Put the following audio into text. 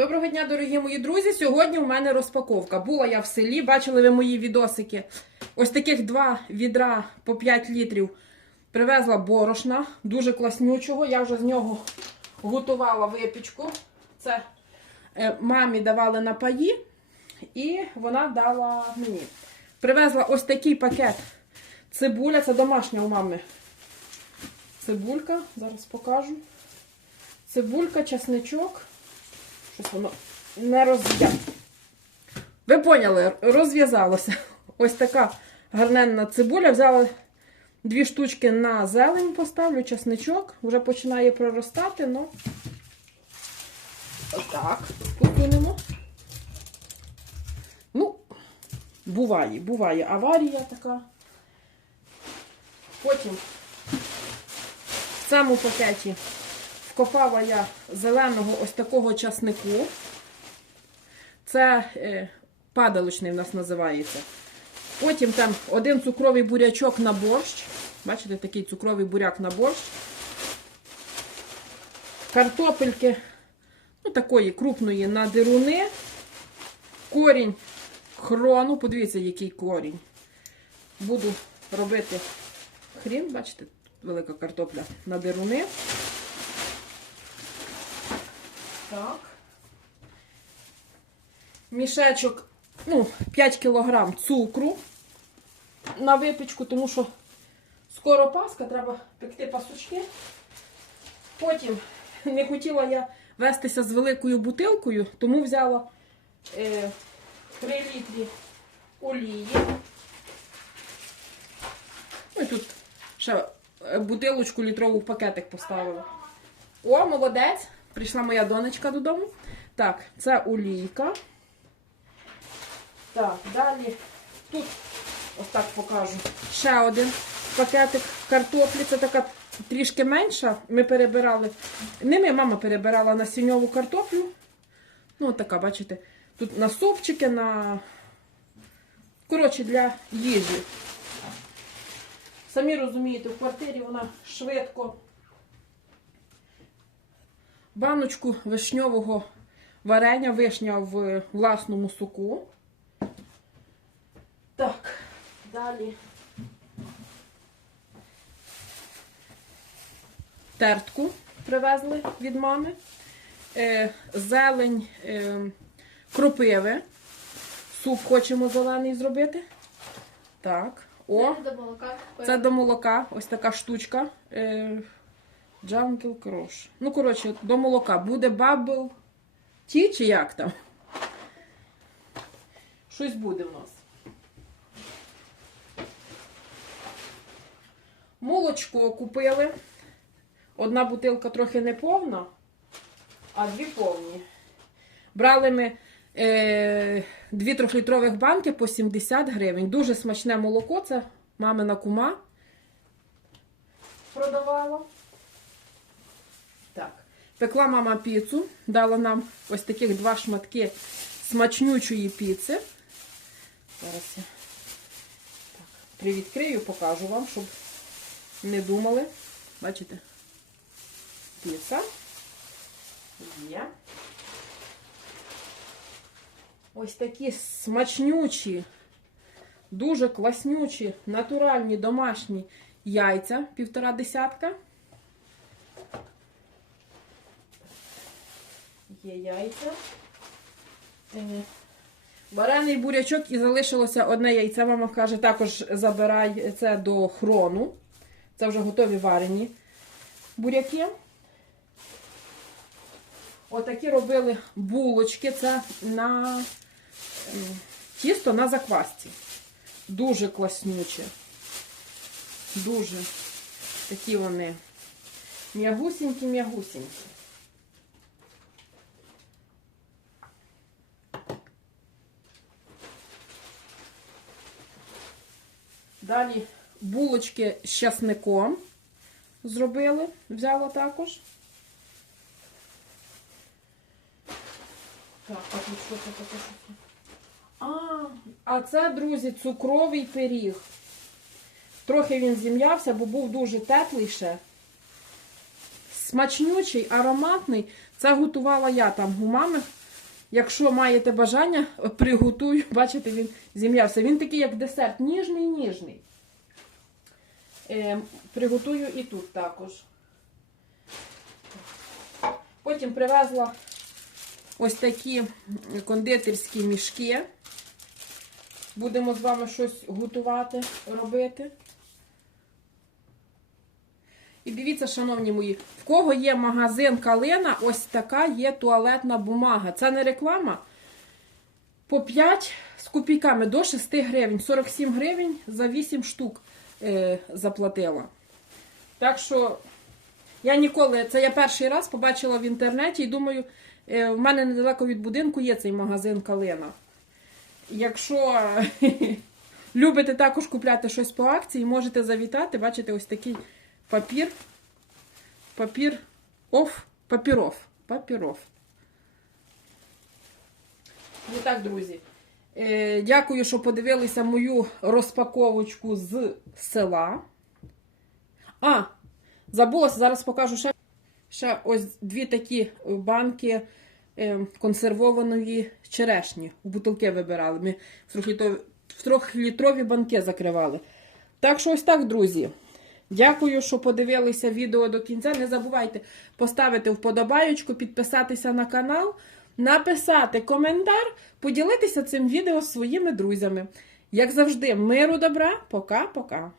Доброго дня, дорогі мої друзі. Сьогодні у мене розпаковка. Була я в селі, бачили ви мої відосики. Ось таких два відра по 5 літрів привезла борошна, дуже класнючого. Я вже з нього готувала випічку. Це е, мамі давали на паї, і вона дала мені. Привезла ось такий пакет цибуля, це домашня у мами. Цибулька, зараз покажу. Цибулька, чесничок. Воно не розв'язалося. Ви поняли, розв'язалося. Ось така гарненна цибуля. Взяла дві штучки на зелень, поставлю, чесничок. Вже починає проростати, ну. Отак. Покинемо. Ну, буває, буває аварія така. Потім в цьому пакеті вкопала я зеленого ось такого часнику. Це е, падалочний в нас називається. Потім там один цукровий бурячок на борщ. Бачите, такий цукровий буряк на борщ. Картопельки, ну такої крупної на дируни. Корінь хрону. Подивіться, який корінь. Буду робити хрін, бачите, велика картопля на дируни. Так. Мішечок, ну, 5 кг цукру на випічку, тому що скоро Пасха, треба пекти пасочки. Потім не хотіла я вестися з великою бутилкою, тому взяла е, 3 літрі олії. Ну і тут ще е, бутилочку літрову в пакетик поставила. О, молодець! Прийшла моя донечка додому. Так, це олійка. Так, далі тут, ось так покажу, ще один пакетик картоплі. Це така трішки менша. Ми перебирали. Не ми, мама перебирала на сіньову картоплю. Ну, така, бачите, тут на супчики, на. Коротше, для їжі. Самі розумієте, в квартирі вона швидко баночку вишньового варення, вишня в власному соку. Так, далі тертку привезли від мами, е, зелень е, кропиви. Суп хочемо зелений зробити. Так. О, це до молока, ось така штучка. Е, Джанкл крош. Ну, коротше, до молока. Буде бабл ті чи як там? Щось буде в нас. Молочко купили. Одна бутилка трохи не повна, а дві повні. Брали ми е, дві трьохлітрових банки по 70 гривень. Дуже смачне молоко. Це мамина кума продавала. Так. Пекла мама піцу, дала нам ось таких два шматки смачнючої піци. Зараз я так, привідкрию, покажу вам, щоб не думали. Бачите? Піца. Є. Ось такі смачнючі, дуже класнючі, натуральні домашні яйця, півтора десятка. Є яйця. Е, Варений бурячок і залишилося одне яйце. Мама каже, також забирай це до хрону. Це вже готові варені буряки. Отакі робили булочки. Це на ем, тісто на заквасці. Дуже класнючі. Дуже такі вони м'ягусінькі-м'ягусінькі. Далі булочки з часником зробили, взяла також. Так, а тут що це таке? А, а це, друзі, цукровий пиріг. Трохи він зім'явся, бо був дуже теплий ще. Смачнючий, ароматний. Це готувала я там у мами Якщо маєте бажання, приготую. Бачите, він зім'явся. Він такий, як десерт, ніжний, ніжний. Е, приготую і тут також. Потім привезла ось такі кондитерські мішки. Будемо з вами щось готувати, робити. І дивіться, шановні мої, в кого є магазин Калина, ось така є туалетна бумага. Це не реклама. По 5 з копійками до 6 гривень. 47 гривень за 8 штук е, заплатила. Так що я ніколи, це я перший раз побачила в інтернеті і думаю, е, в мене недалеко від будинку є цей магазин Калина. Якщо любите також купляти щось по акції, можете завітати. Бачите, ось такий папір. Папір оф, папіров. Папіров. Ну так, друзі. Е, дякую, що подивилися мою розпаковочку з села. А, забулася, зараз покажу ще, ще ось дві такі банки е, консервованої черешні. У бутилки вибирали. Ми в трьохлітрові банки закривали. Так що ось так, друзі. Дякую, що подивилися відео до кінця. Не забувайте поставити вподобаєчку, підписатися на канал, написати коментар, поділитися цим відео з своїми друзями. Як завжди, миру добра, пока-пока.